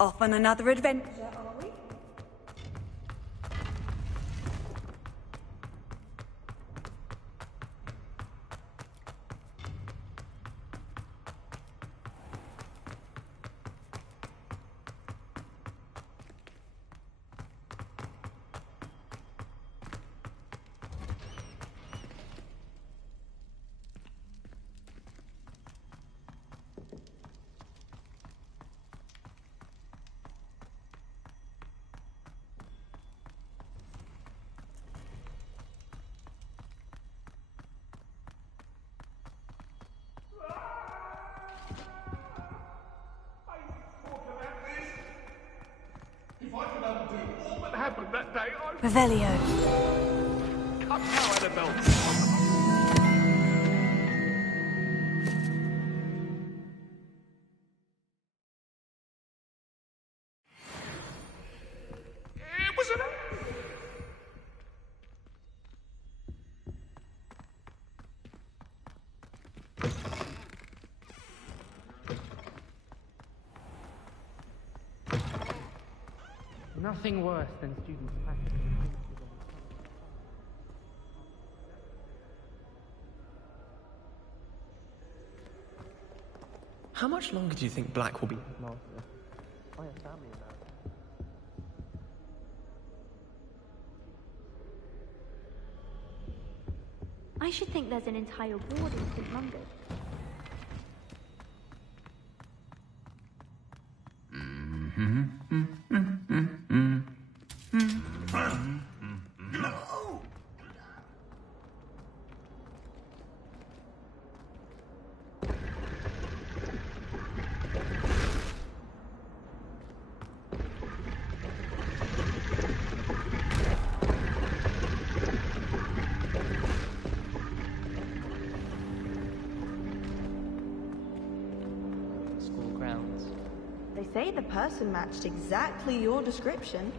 Off on another adventure, are we? That day, Revelio. cut now, Annabelle. It was an... Nothing worse than students practicing. How much longer do you think Black will be headmaster? I have family in that. I should think there's an entire ward in St. Mungo's. They say the person matched exactly your description.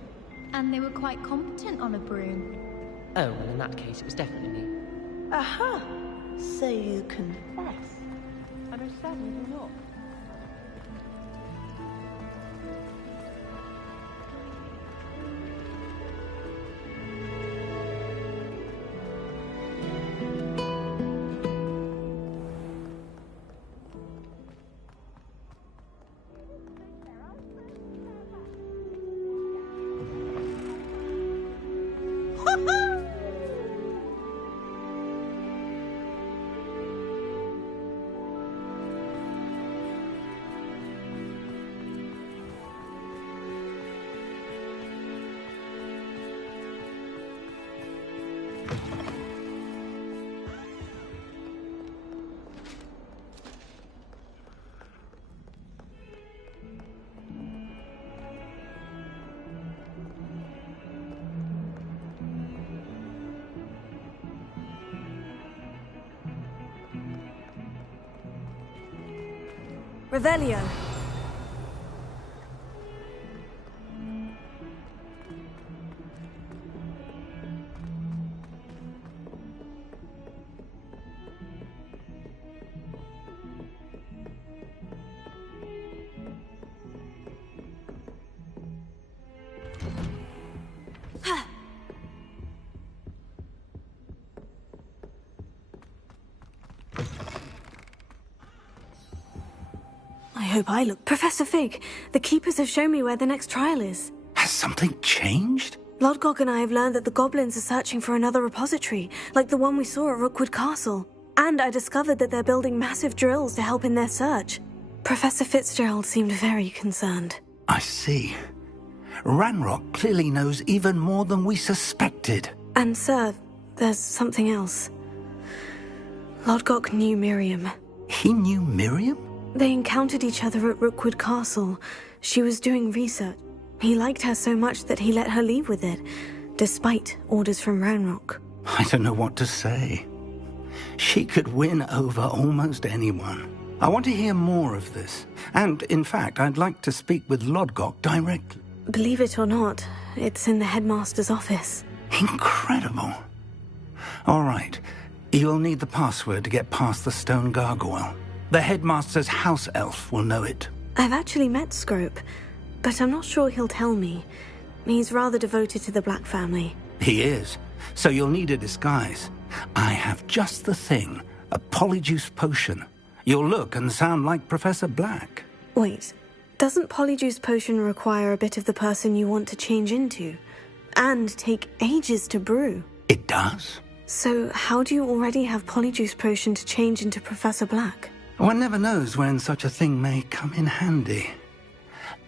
And they were quite competent on a broom. Oh, well, in that case, it was definitely me. Aha! So you confess? I most certainly do not. Revelio. I hope I look. Professor Fig, the Keepers have shown me where the next trial is. Has something changed? ㅎㄱ낳and I have learned that the goblins are searching for another repository, like the one we saw at Rookwood Castle. And I discovered that they're building massive drills to help in their search. Professor Fitzgerald seemed very concerned. I see. Ranrock clearly knows even more than we suspected. And sir, there's something else. ㅎㄱ낳knew Miriam. He knew Miriam? They encountered each other at Rookwood Castle. She was doing research. He liked her so much that he let her leave with it, despite orders from Ranrock. I don't know what to say. She could win over almost anyone. I want to hear more of this. And, in fact, I'd like to speak with ㅎㄱ낳directly. Believe it or not, it's in the headmaster's office. Incredible. All right. You'll need the password to get past the stone gargoyle. The headmaster's house elf will know it. I've actually met Scrope. but I'm not sure he'll tell me. He's rather devoted to the Black family. He is. So you'll need a disguise. I have just the thing. A polyjuice potion. You'll look and sound like Professor Black. Wait, doesn't polyjuice potion require a bit of the person you want to change into? And take ages to brew? It does. So how do you already have polyjuice potion to change into Professor Black? One never knows when such a thing may come in handy.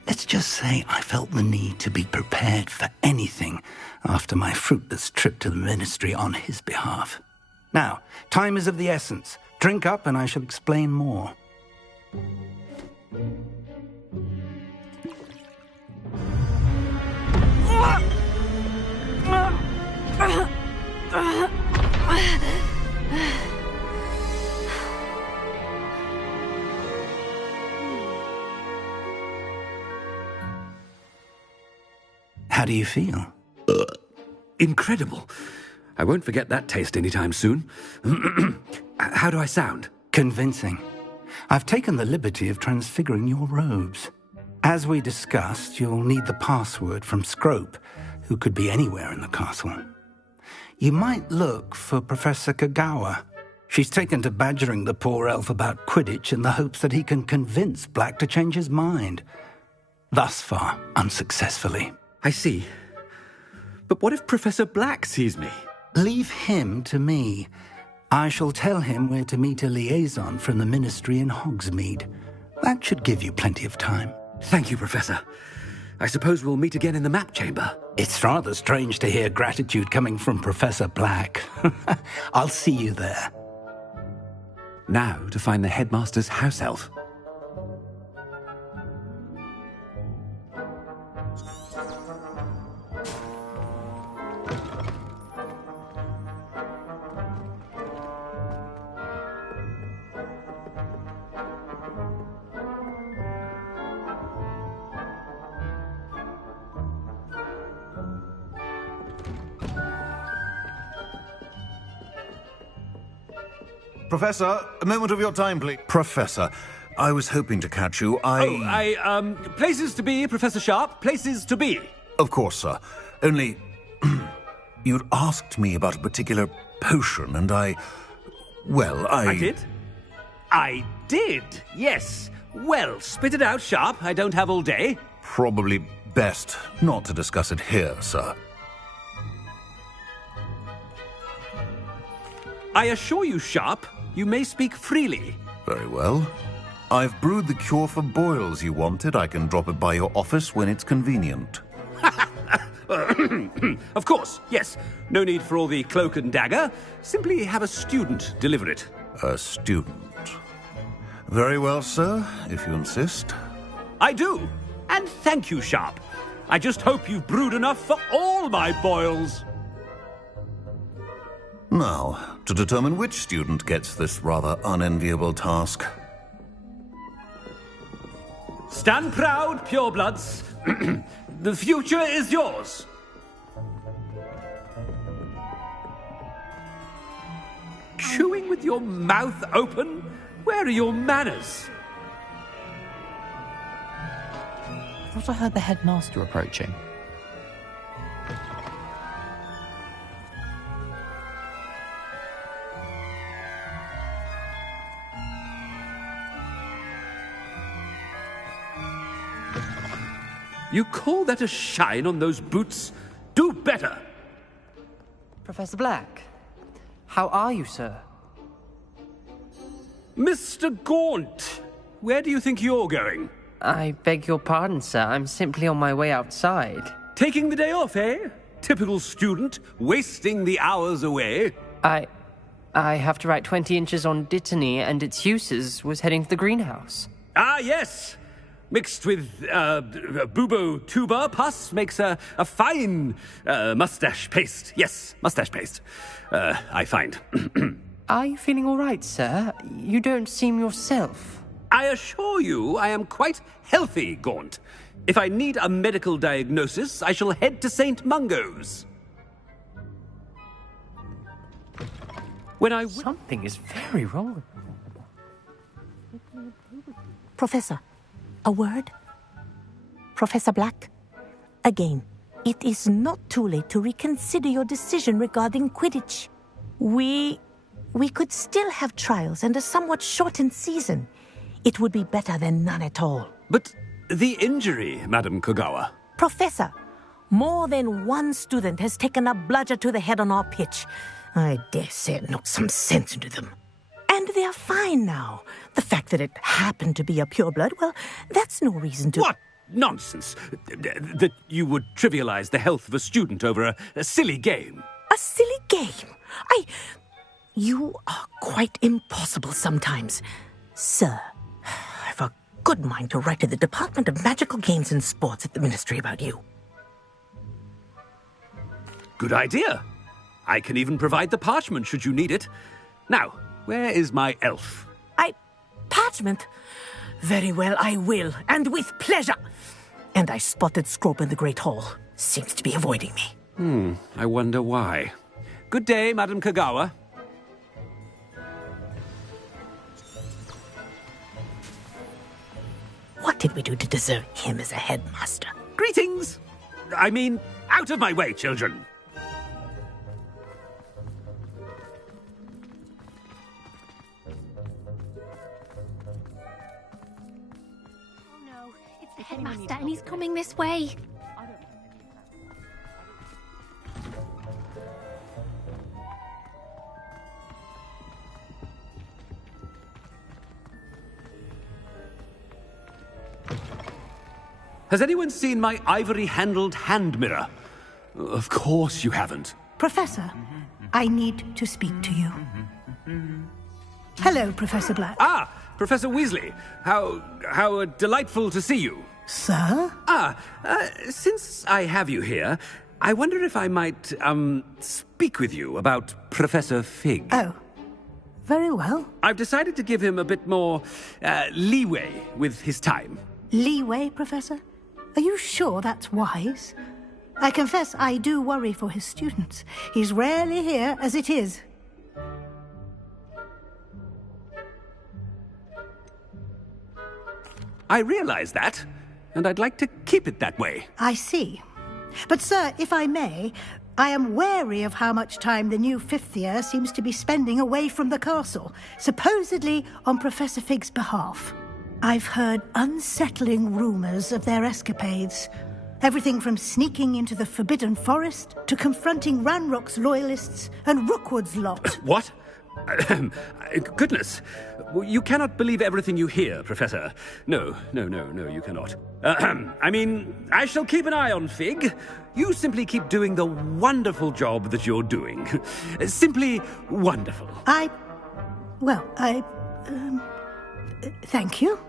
Let's just say I felt the need to be prepared for anything after my fruitless trip to the ministry on his behalf. Now, time is of the essence. Drink up and I shall explain more. How do you feel? Incredible. I won't forget that taste anytime soon. How do I sound? Convincing. I've taken the liberty of transfiguring your robes. As we discussed, you'll need the password from Scrope, who could be anywhere in the castle. You might look for Professor Kagawa. She's taken to badgering the poor elf about Quidditch in the hopes that he can convince Black to change his mind. Thus far, unsuccessfully. I see. But what if Professor Black sees me? Leave him to me. I shall tell him where to meet a liaison from the ministry in Hogsmeade. That should give you plenty of time. Thank you, Professor. I suppose we'll meet again in the map chamber. It's rather strange to hear gratitude coming from Professor Black. I'll see you there. Now to find the headmaster's house elf. Professor, a moment of your time, please. Professor, I was hoping to catch you. Places to be, Professor Sharp. Places to be. Of course, sir. Only, you'd asked me about a particular potion, and I did? I did, yes. Well, spit it out, Sharp. I don't have all day. Probably best not to discuss it here, sir. I assure you, Sharp, you may speak freely. Very well. I've brewed the cure for boils you wanted. I can drop it by your office when it's convenient. Of course, yes. No need for all the cloak and dagger. Simply have a student deliver it. A student. Very well, sir, if you insist. I do. And thank you, Sharp. I just hope you've brewed enough for all my boils. Now, to determine which student gets this rather unenviable task. Stand proud, purebloods. The future is yours. Chewing with your mouth open? Where are your manners? I thought I heard the headmaster approaching. You call that a shine on those boots? Do better! Professor Black, how are you, sir? Mr. Gaunt, where do you think you're going? I beg your pardon, sir. I'm simply on my way outside. Taking the day off, eh? Typical student, wasting the hours away. I have to write 20 inches on Dittany and its uses. Was heading to the greenhouse. Ah, yes! Mixed with bubo tuber pus makes a fine mustache paste. Yes, mustache paste. I find. Are you feeling all right, sir? You don't seem yourself. I assure you I am quite healthy, Gaunt. If I need a medical diagnosis, I shall head to St. Mungo's. Something is very wrong. Professor, a word? Professor Black. Again, it is not too late to reconsider your decision regarding Quidditch. We could still have trials and a somewhat shortened season. It would be better than none at all. But the injury, Madam Kogawa. Professor, more than one student has taken a bludger to the head on our pitch. I dare say it knocked some sense into them. And they are fine now. The fact that it happened to be a pureblood, well, that's no reason to... What nonsense! That you would trivialize the health of a student over a silly game. A silly game? You are quite impossible sometimes. Sir, I've a good mind to write to the Department of Magical Games and Sports at the Ministry about you. Good idea. I can even provide the parchment should you need it. Now, where is my elf? Parchment? Very well, I will, and with pleasure. And I spotted Scrope in the Great Hall. Seems to be avoiding me. I wonder why. Good day, Madam Kogawa. What did we do to deserve him as a headmaster? Greetings! I mean, out of my way, children! Headmaster, and he's coming this way. Has anyone seen my ivory-handled hand mirror? Of course you haven't. Professor, I need to speak to you. Hello, Professor Black. Ah, Professor Weasley. How delightful to see you. Sir? Since I have you here, I wonder if I might, speak with you about Professor Fig. Oh, very well. I've decided to give him a bit more, leeway with his time. Leeway, Professor? Are you sure that's wise? I confess I do worry for his students. He's rarely here as it is. I realize that, and I'd like to keep it that way. I see. But, sir, if I may, I am wary of how much time the new fifth year seems to be spending away from the castle, supposedly on Professor Fig's behalf. I've heard unsettling rumors of their escapades. Everything from sneaking into the Forbidden Forest to confronting Ranrock's loyalists and Rookwood's lot. What? Goodness. You cannot believe everything you hear, Professor. No, you cannot. I mean, I shall keep an eye on Fig. You simply keep doing the wonderful job that you're doing. Simply wonderful. Thank you.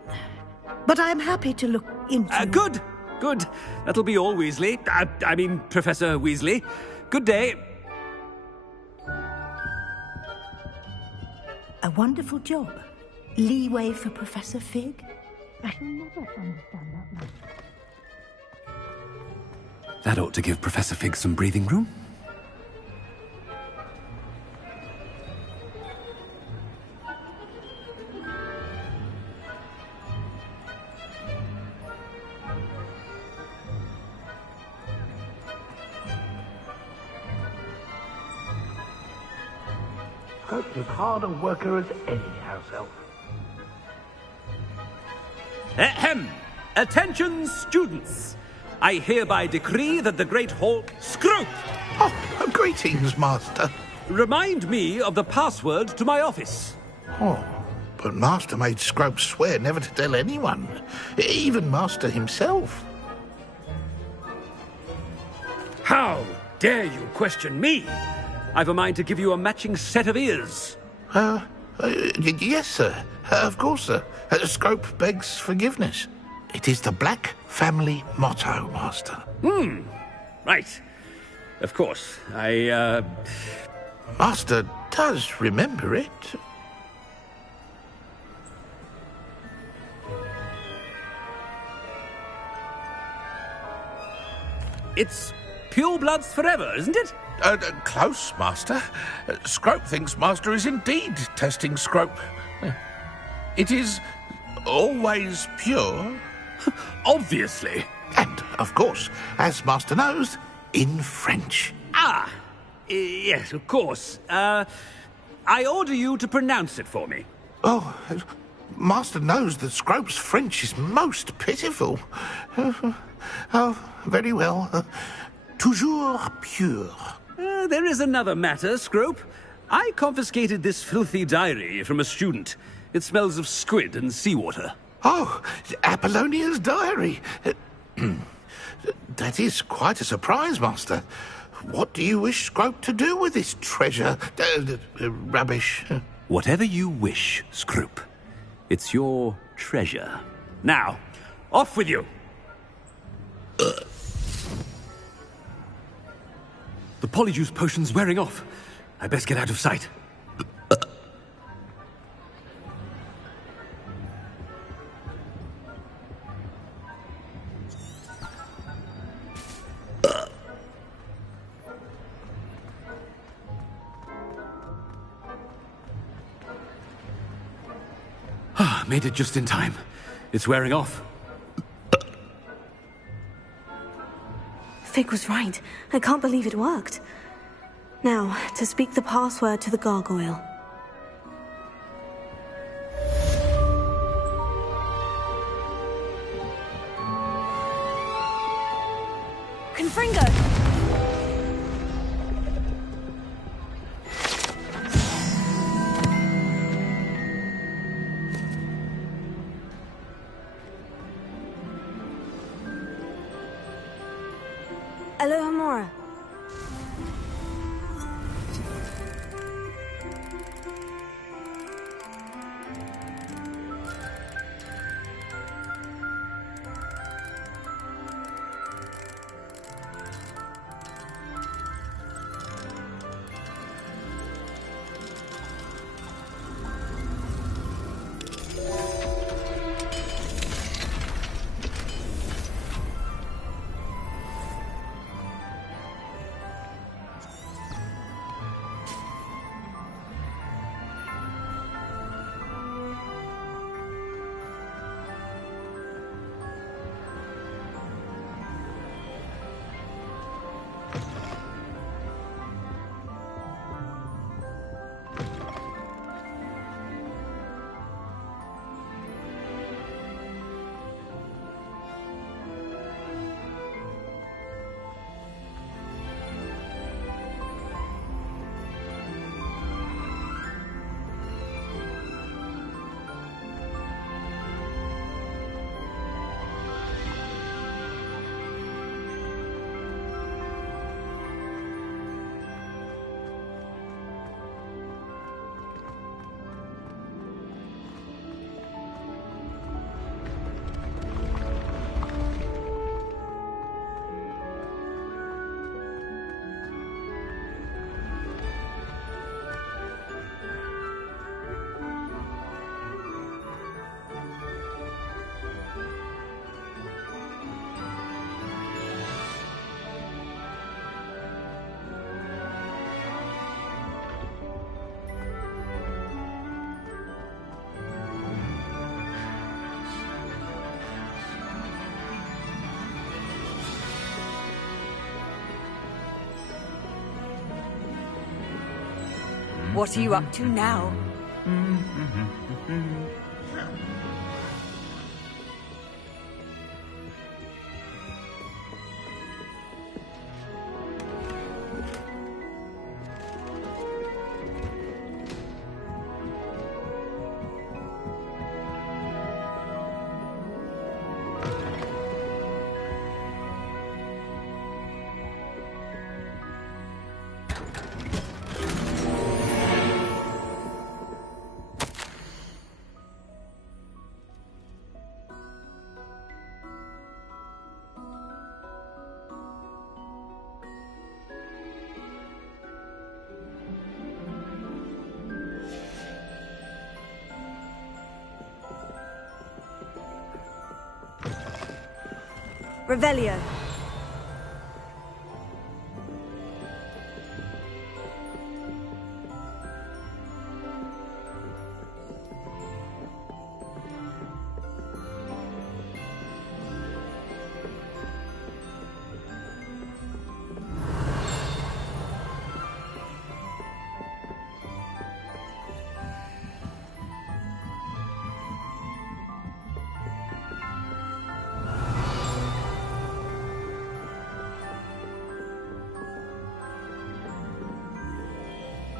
But I'm happy to look into... Good. That'll be all, Weasley. I mean, Professor Weasley. Good day. A wonderful job. Leeway for Professor Fig? I shall never understand that much. That ought to give Professor Fig some breathing room. Scrope's as hard a worker as any house elf. Ahem! Attention, students! I hereby decree that the Great Hall... Scrope! Oh, greetings, Master. Remind me of the password to my office. Oh, but Master made Scrope swear never to tell anyone, even Master himself. How dare you question me? I've a mind to give you a matching set of ears. Yes, sir. Of course, sir. Scrope begs forgiveness. It is the Black family motto, Master. Right. Of course. Master does remember it. It's purebloods forever, isn't it? Close, Master. Scrope thinks Master is indeed testing Scrope. It is always pure. Obviously. And of course, as Master knows, in French. Ah, yes, of course. I order you to pronounce it for me. Oh, Master knows that Scrope's French is most pitiful. Oh, very well. Toujours pure. There is another matter, Scrope. I confiscated this filthy diary from a student. It smells of squid and seawater. Oh, Apollonia's diary. That is quite a surprise, Master. What do you wish Scrope to do with this treasure? Rubbish. Whatever you wish, Scrope. It's your treasure. Now, off with you! The polyjuice potion's wearing off. I best get out of sight. Made it just in time. It's wearing off. Fig was right. I can't believe it worked. Now, to speak the password to the gargoyle. Confringo! Alohamora. What are you up to now? Revelio.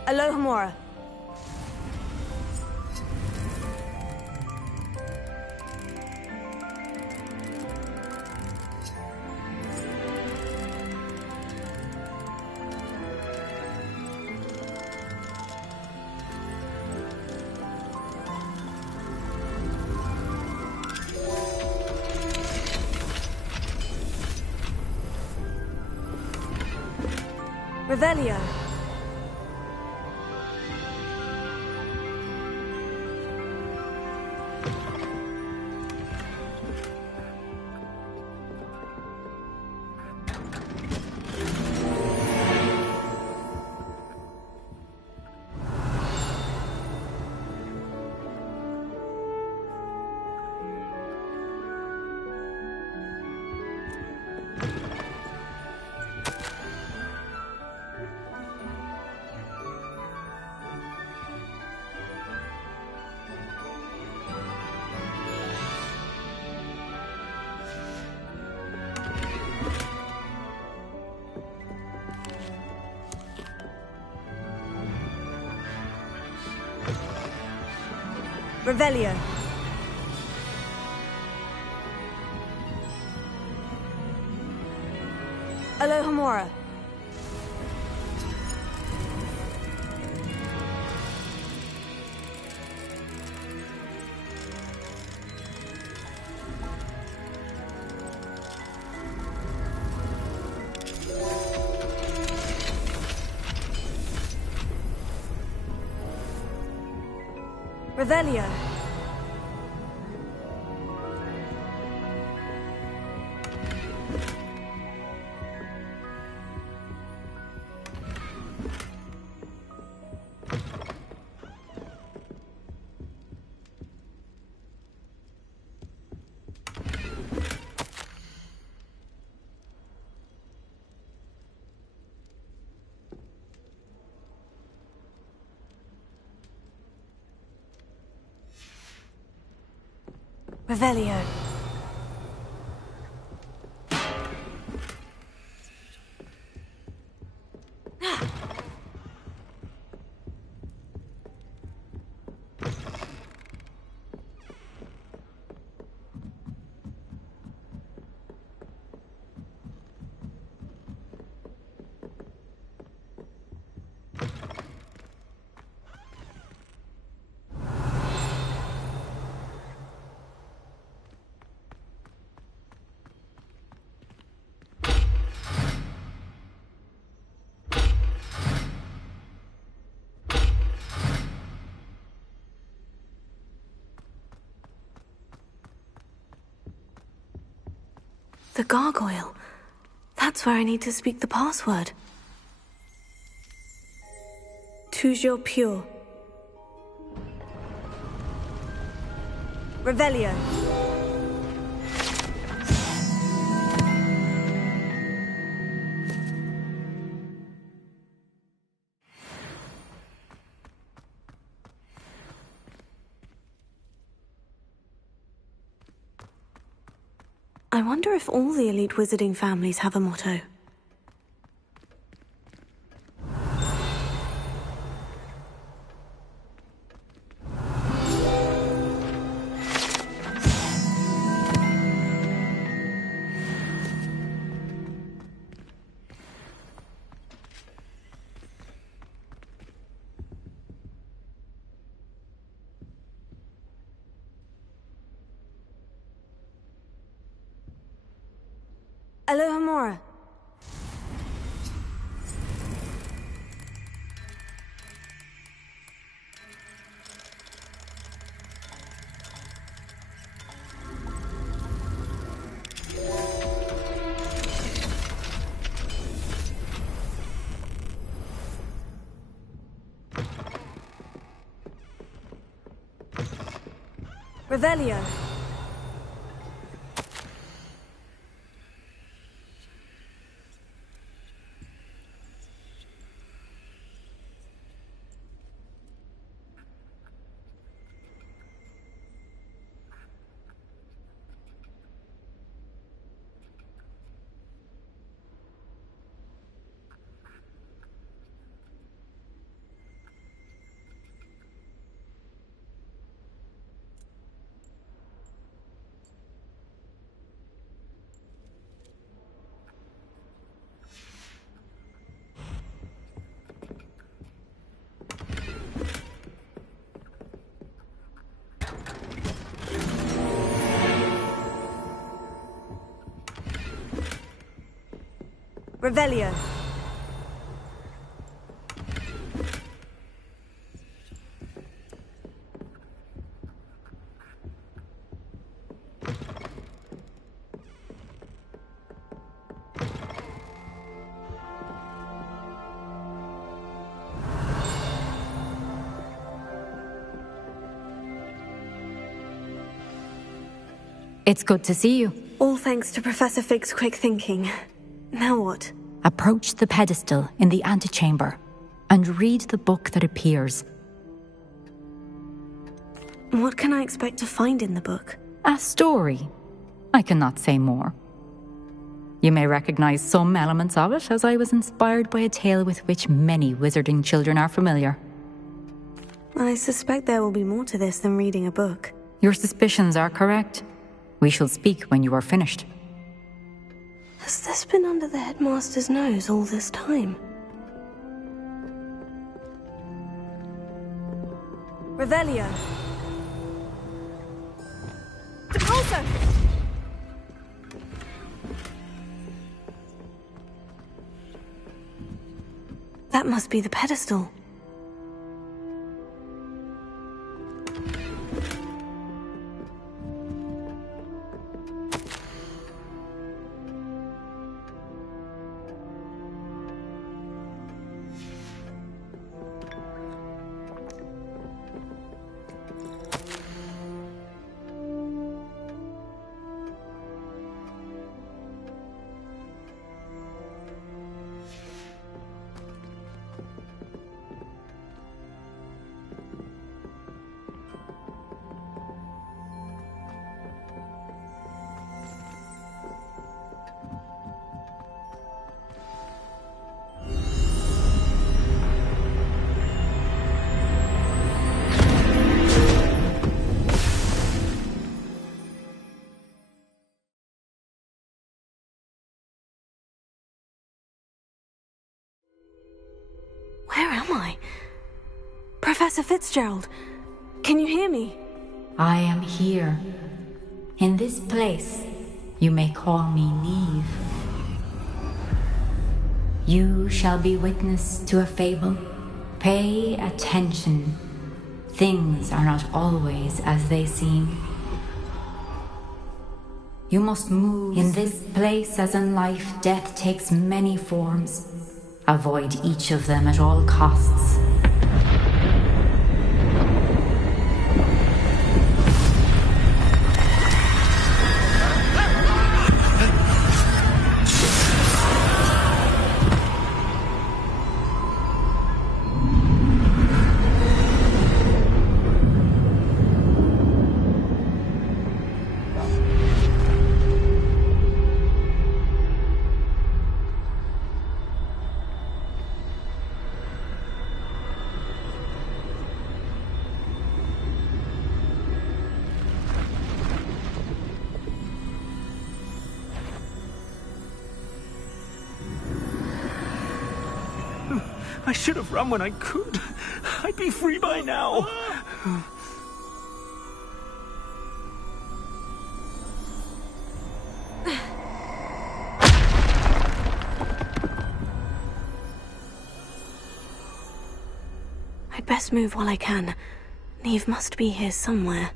Alohamora. Revelio. Revelio. Alohamora. Revelio. Revelio. The gargoyle. That's where I need to speak the password. Toujours pure. Revelio. I wonder if all the elite wizarding families have a motto. Alohamora. Revelio. Revelio. It's good to see you. All thanks to Professor Fig's quick thinking. Now what? Approach the pedestal in the antechamber and read the book that appears. What can I expect to find in the book? A story. I cannot say more. You may recognize some elements of it, as I was inspired by a tale with which many wizarding children are familiar. I suspect there will be more to this than reading a book. Your suspicions are correct. We shall speak when you are finished. Has this been under the headmaster's nose all this time? Revelio. Depulso! That must be the pedestal. Where am I? Professor Fitzgerald, can you hear me? I am here. In this place, you may call me Neve. You shall be witness to a fable. Pay attention. Things are not always as they seem. You must move in this place as in life, death takes many forms. Avoid each of them at all costs. I should have run when I could. I'd be free by now. I'd best move while I can. Neve must be here somewhere.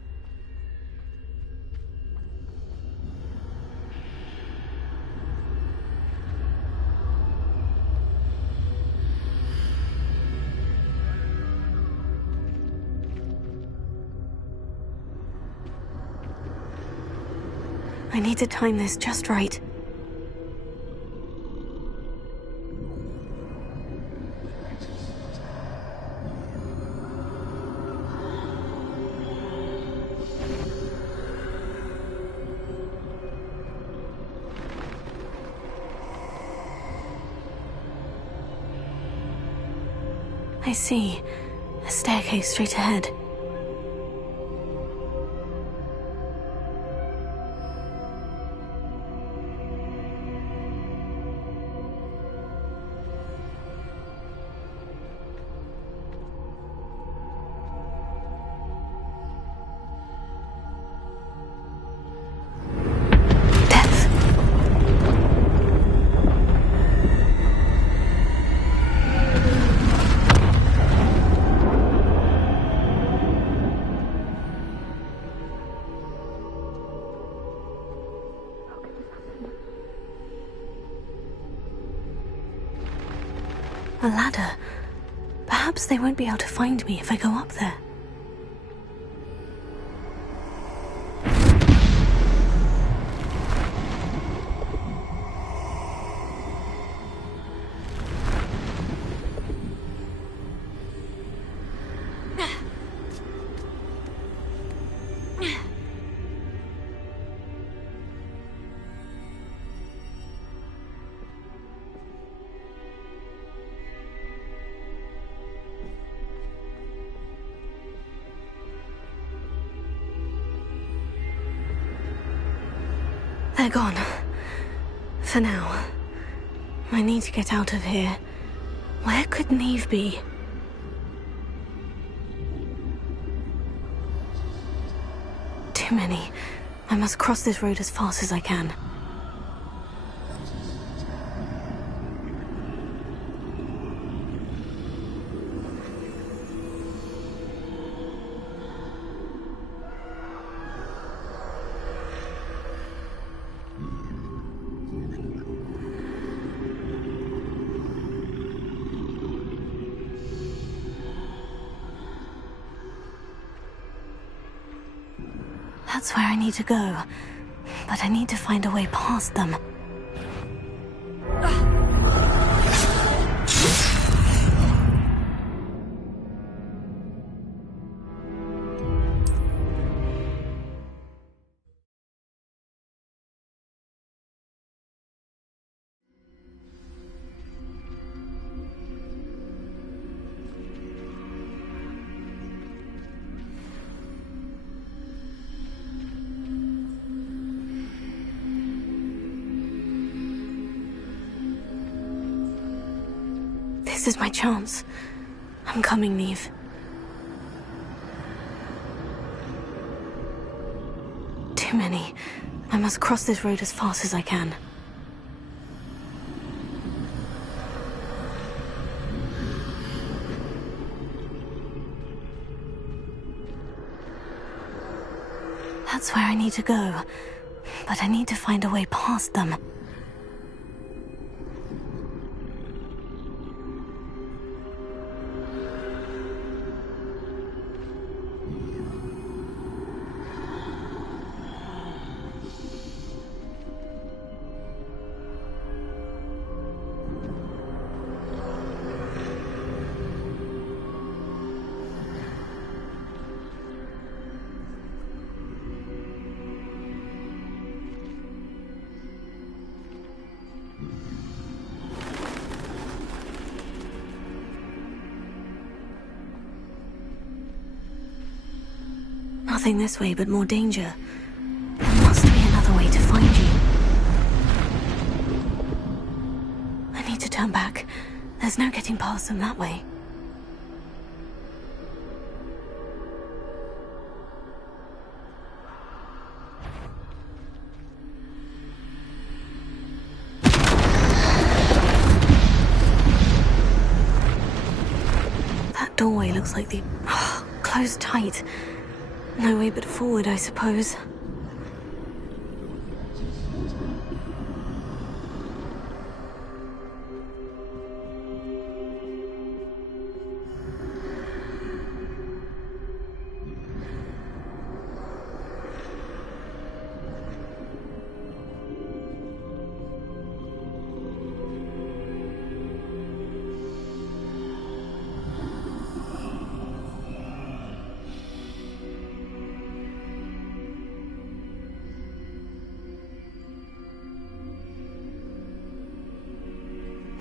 I need to time this just right. I see. A staircase straight ahead. A ladder. Perhaps they won't be able to find me if I go up there. They're gone. For now. I need to get out of here. Where could Neve be? Too many. I must cross this road as fast as I can. That's where I need to go, but I need to find a way past them. This is my chance. I'm coming, Neve. Too many. I must cross this road as fast as I can. That's where I need to go, but I need to find a way past them. Nothing this way but more danger. There must be another way to find you. I need to turn back. There's no getting past them that way. That doorway looks like the... closed tight. No way but forward, I suppose.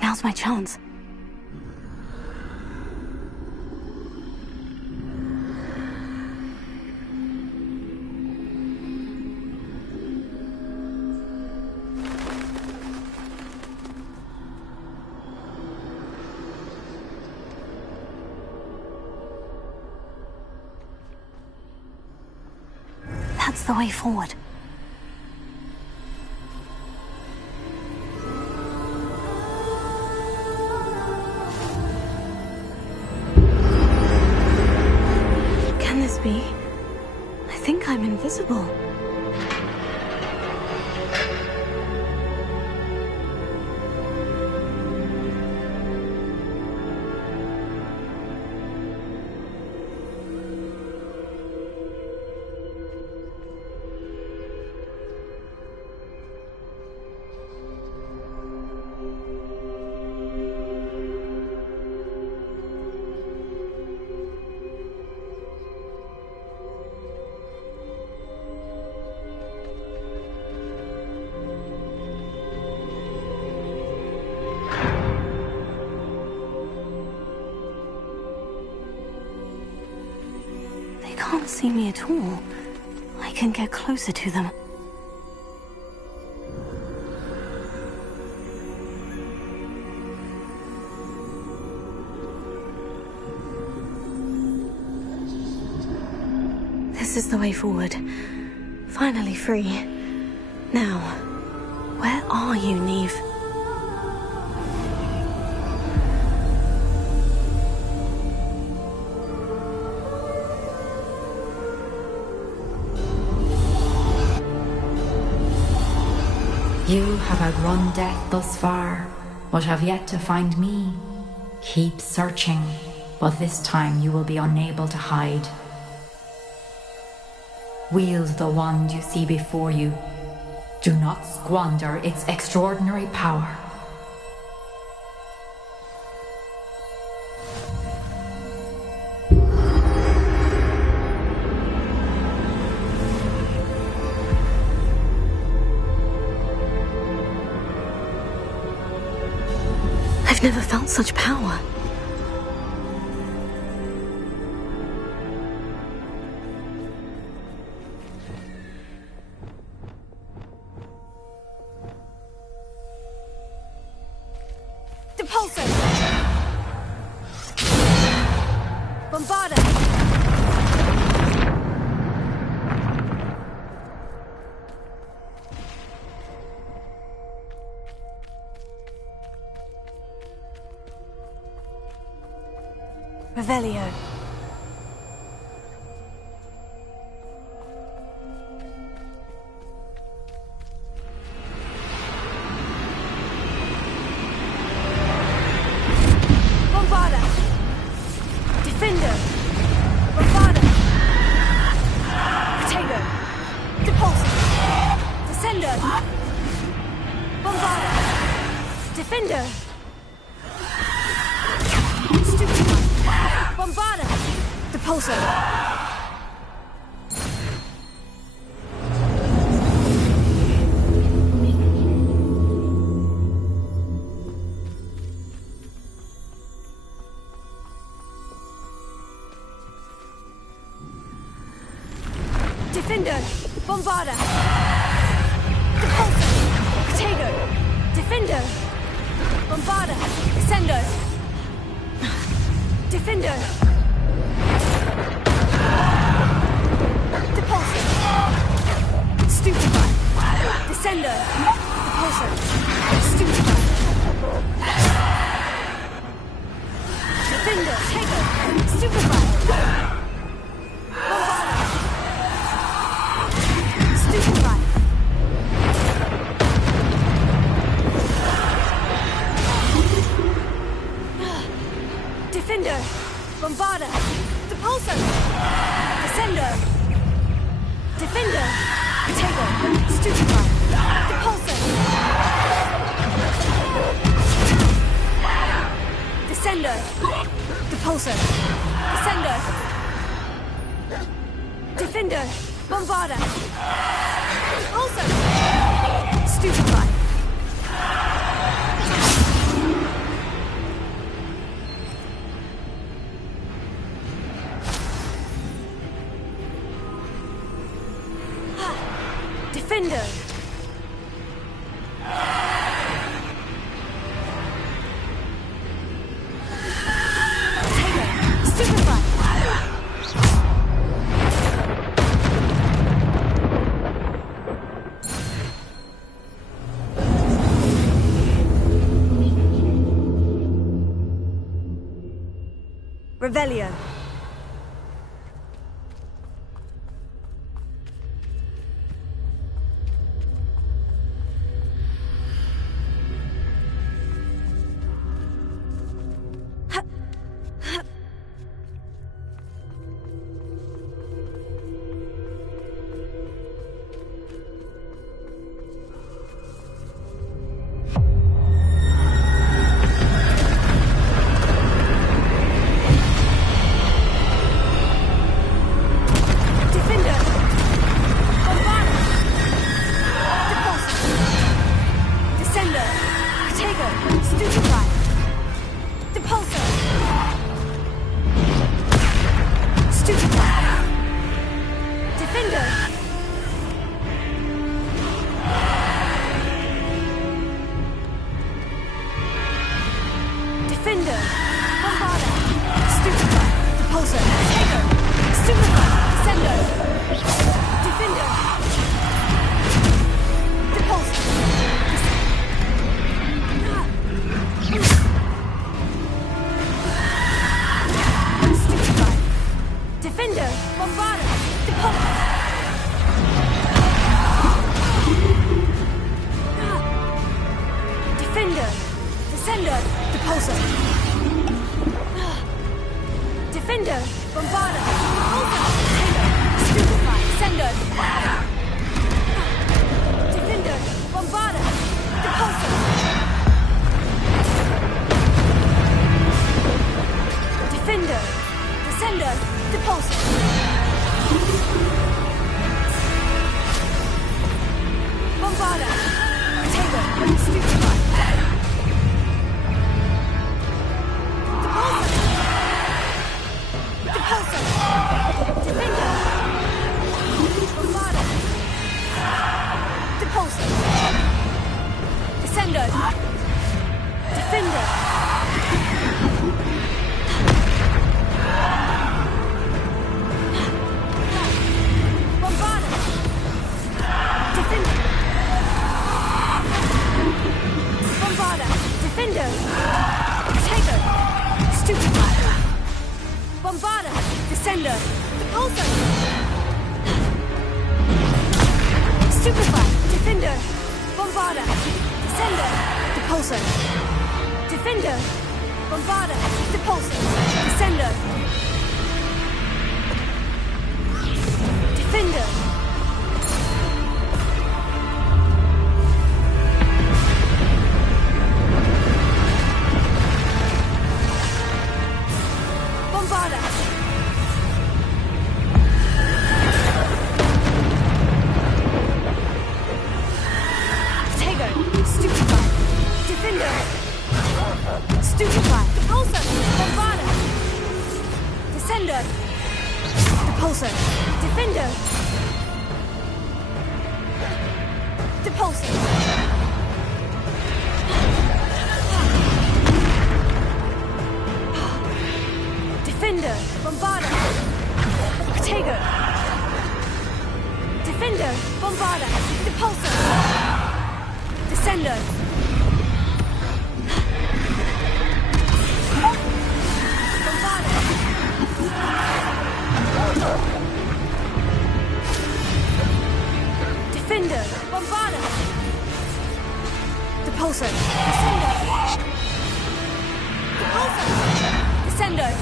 Now's my chance. That's the way forward. Be? I think I'm invisible. can't see me at all. I can get closer to them. This is the way forward. Finally free. Now, where are you, Neve? You have outrun death thus far, but have yet to find me. Keep searching, but this time you will be unable to hide. Wield the wand you see before you. Do not squander its extraordinary power. I've never felt such power. Depulso! Bombarda! Revelio. Bombarda! Defender! Bombarda! Potato! Depulso! Descender! Bombarda! Defender! Bombarda! Depulso! Defender! Bombarda! Depulso! Potato! Defender! Bombarda! Descender! Defender! Depulso! Stupefy! Descender! Depulso! Stupefy! Defender! Taker! Stupefy! Bombarda! Stupefy! Defender! Bombarda! Depulso! Descender! Defender! Potato! Stupefy! Depulso! Descender! Depulso! Descender! Defender! Bombarda! Depulso! Stupefy! Defender! Stupefy! Revelio. Defender. Bombarda. Stupefy. Depulsor. Taker. Stupefy. Descender. Defender. Depulsor. Stupefy. Defender. Bombarda. Depulsor. Defender. Descender. Depulsor. Defender. Bombarda. Taker. Stupefy. Descender. Defender. Bombarda. Depulsor. Defender. Descender. Depulsor. Bombarda. Taker. Stupefy. Depulsor. Defender. Bombarda. Depulsor. Descender. Defender. Bombarda. Defender. Bombarda. Defender. Taker. Stupefy. Bombarda. Descender. Depulsor. Stupefy. Defender. Bombarda. Descender. Depulsor. Defender. Bombarda. Depulsor. Descender. Defender. Bombarda. Taker. Stupefy. Defender. Stupefy. Depulsor. Bombarda. Descender. Depulsor. Defender. Depulsor. Defender. Bombarda. Taker. Defender. Bombarda. Depulsor. Descender. Bombarda. Defender. Bombarda. Depulsor. Descender. Depulsor. Descender.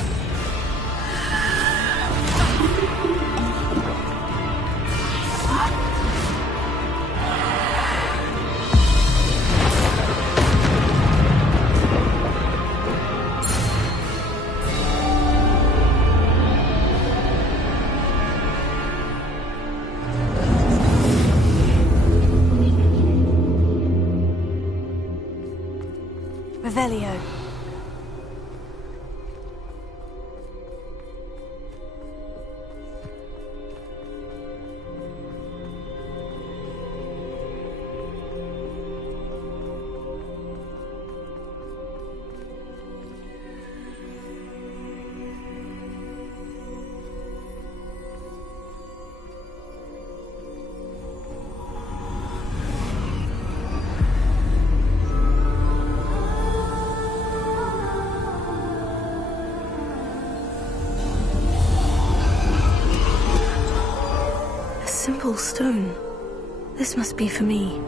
Revelio. Simple stone. This must be for me.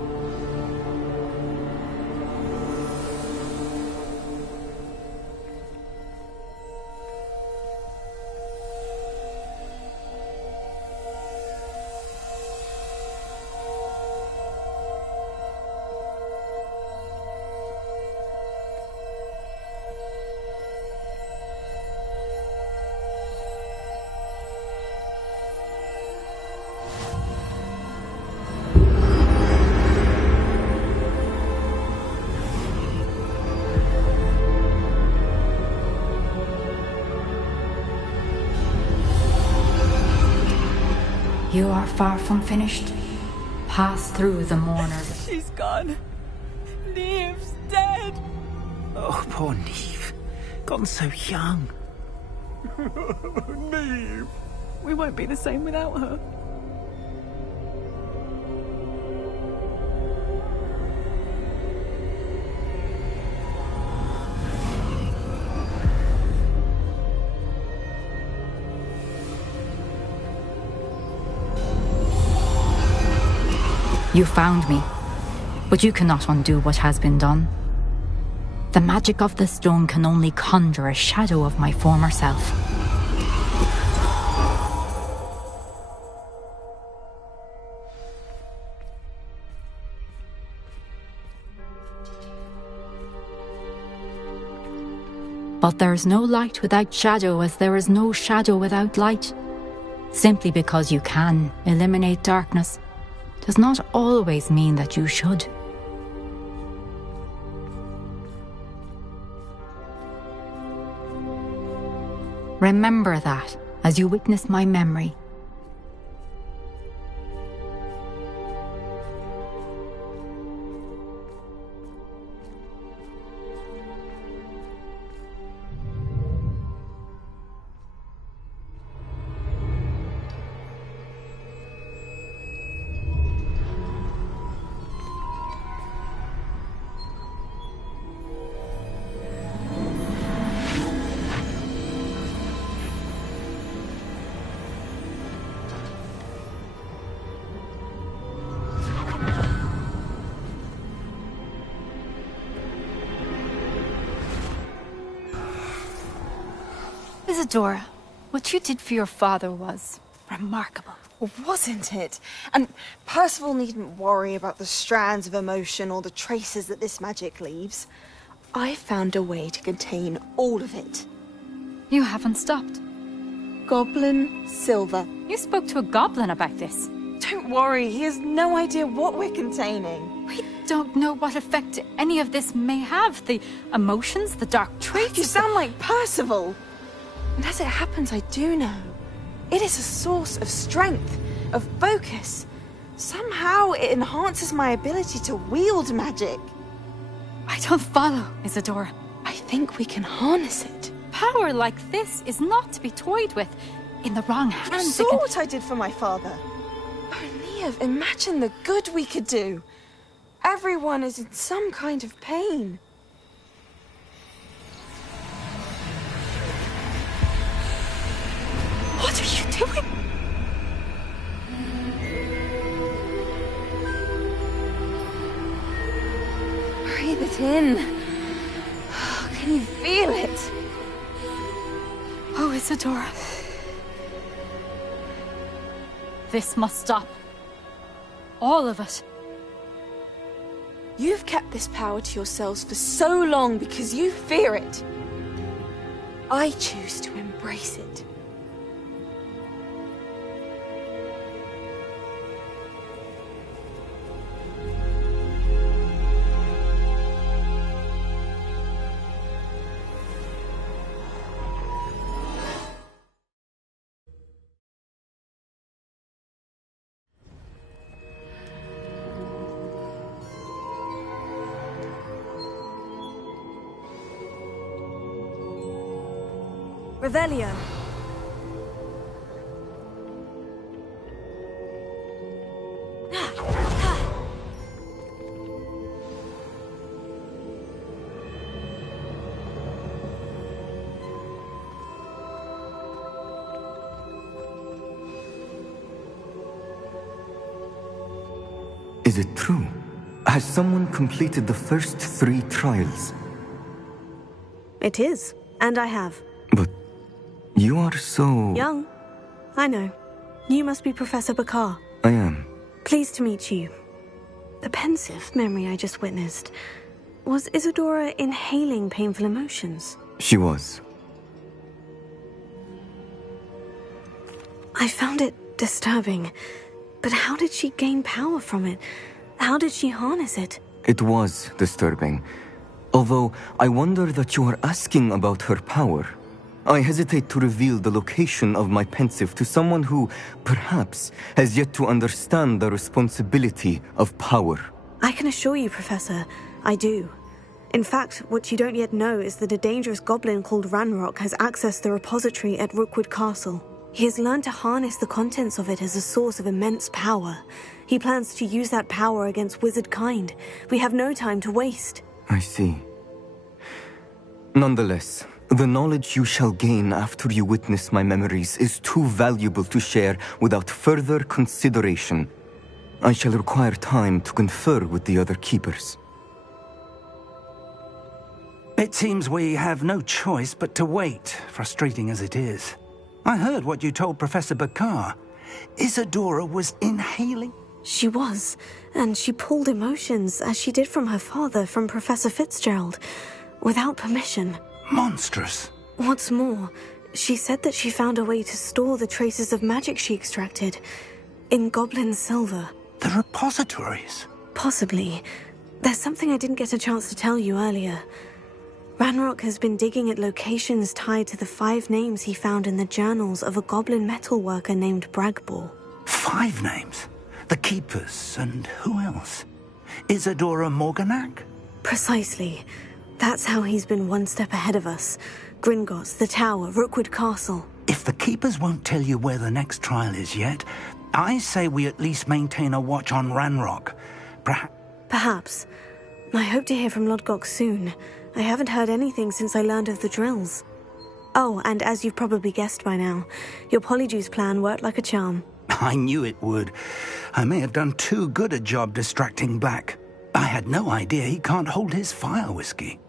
You are far from finished. Pass through the mourners. She's gone. Neve's dead. Oh, poor Neve. Gone so young. Neve! We won't be the same without her. You found me, but you cannot undo what has been done. The magic of the stone can only conjure a shadow of my former self. But there is no light without shadow, as there is no shadow without light. Simply because you can eliminate darkness does not always mean that you should. Remember that as you witness my memory. Isadora, what you did for your father was remarkable. Well, wasn't it? And Percival needn't worry about the strands of emotion or the traces that this magic leaves. I found a way to contain all of it. You haven't stopped. Goblin Silver. You spoke to a goblin about this. Don't worry, he has no idea what we're containing. We don't know what effect any of this may have. The emotions, the dark traits. You sound like Percival. And as it happens, I do know. It is a source of strength, of focus. Somehow it enhances my ability to wield magic. I don't follow, Isadora. I think we can harness it. Power like this is not to be toyed with. In the wrong hands, You saw what I did for my father. Oh, Neve, imagine the good we could do. Everyone is in some kind of pain. What are you doing? Breathe it in. Can you feel it? Oh, Isadora. This must stop. All of it. You've kept this power to yourselves for so long because you fear it. I choose to embrace it. Revelio. Is it true? Has someone completed the first 3 trials? It is, and I have. But you are so... Young. I know. You must be Professor ㅎㄨန့. I am. Pleased to meet you. The pensive memory I just witnessed. Was Isadora inhaling painful emotions? She was. I found it disturbing. But how did she gain power from it? How did she harness it? It was disturbing. Although I wonder that you are asking about her power. I hesitate to reveal the location of my pensive to someone who, perhaps, has yet to understand the responsibility of power. I can assure you, Professor, I do. In fact, what you don't yet know is that a dangerous goblin called Ranrock has accessed the repository at Rookwood Castle. He has learned to harness the contents of it as a source of immense power. He plans to use that power against wizard kind. We have no time to waste. I see. Nonetheless, the knowledge you shall gain after you witness my memories is too valuable to share without further consideration. I shall require time to confer with the other keepers. It seems we have no choice but to wait, frustrating as it is. I heard what you told Professor ㅎㄨန့. Isadora was inhaling? She was, and she pulled emotions, as she did from her father, from Professor Fitzgerald, without permission. Monstrous. What's more, she said that she found a way to store the traces of magic she extracted in goblin silver. The repositories? Possibly. There's something I didn't get a chance to tell you earlier. Ranrock has been digging at locations tied to the 5 names he found in the journals of a goblin metalworker named Bragbor. 5 names? The Keepers, and who else? Isadora Morganac? Precisely. That's how he's been one step ahead of us. Gringotts, the Tower, Rookwood Castle. If the Keepers won't tell you where the next trial is yet, I say we at least maintain a watch on Ranrock. Perhaps. I hope to hear from Lodgok soon. I haven't heard anything since I learned of the drills. Oh, and as you've probably guessed by now, your Polyjuice plan worked like a charm. I knew it would. I may have done too good a job distracting Black. I had no idea he can't hold his fire whiskey.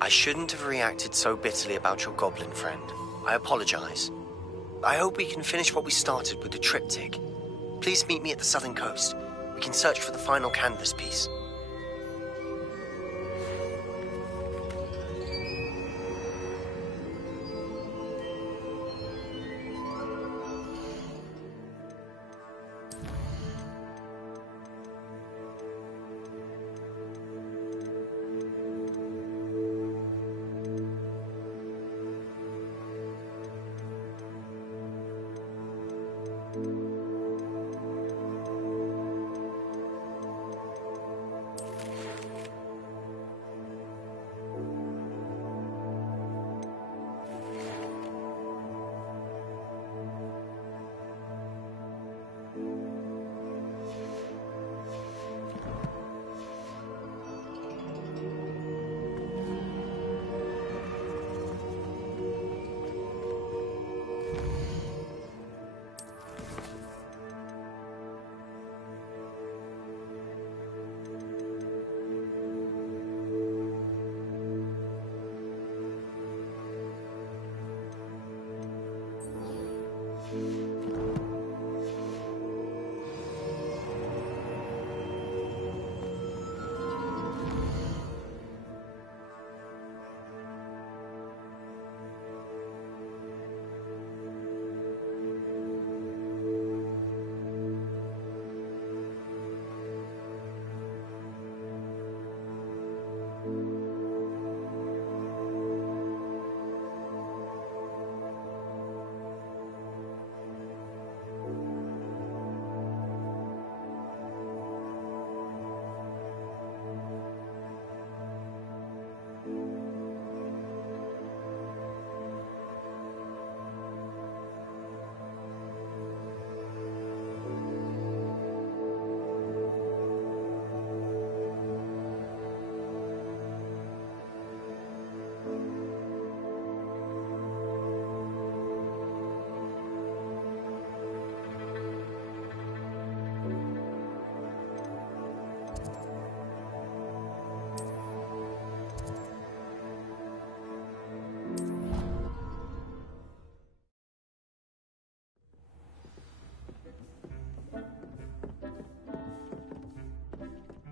I shouldn't have reacted so bitterly about your goblin friend. I apologize. I hope we can finish what we started with the triptych. Please meet me at the southern coast. We can search for the final canvas piece.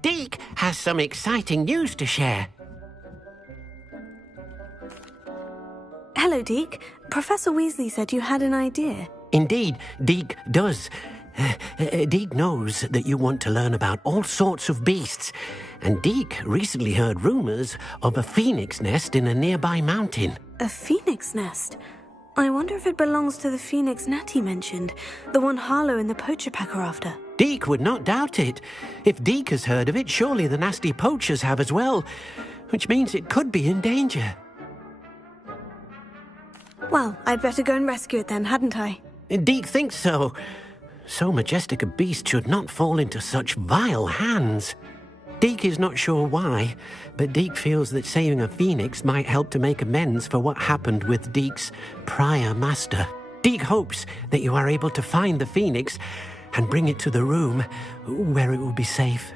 Deek has some exciting news to share. Hello, Deke. Professor Weasley said you had an idea. Indeed, Deek does. Deek knows that you want to learn about all sorts of beasts, and Deek recently heard rumors of a phoenix nest in a nearby mountain. A phoenix nest? I wonder if it belongs to the phoenix Natty mentioned, the one Harlow and the poacher pack are after. Deek would not doubt it. If Deek has heard of it, surely the nasty poachers have as well, which means it could be in danger. Well, I'd better go and rescue it then, hadn't I? Deek thinks so. So majestic a beast should not fall into such vile hands. Deek is not sure why, but Deek feels that saving a phoenix might help to make amends for what happened with Deek's prior master. Deek hopes that you are able to find the phoenix and bring it to the room where it will be safe.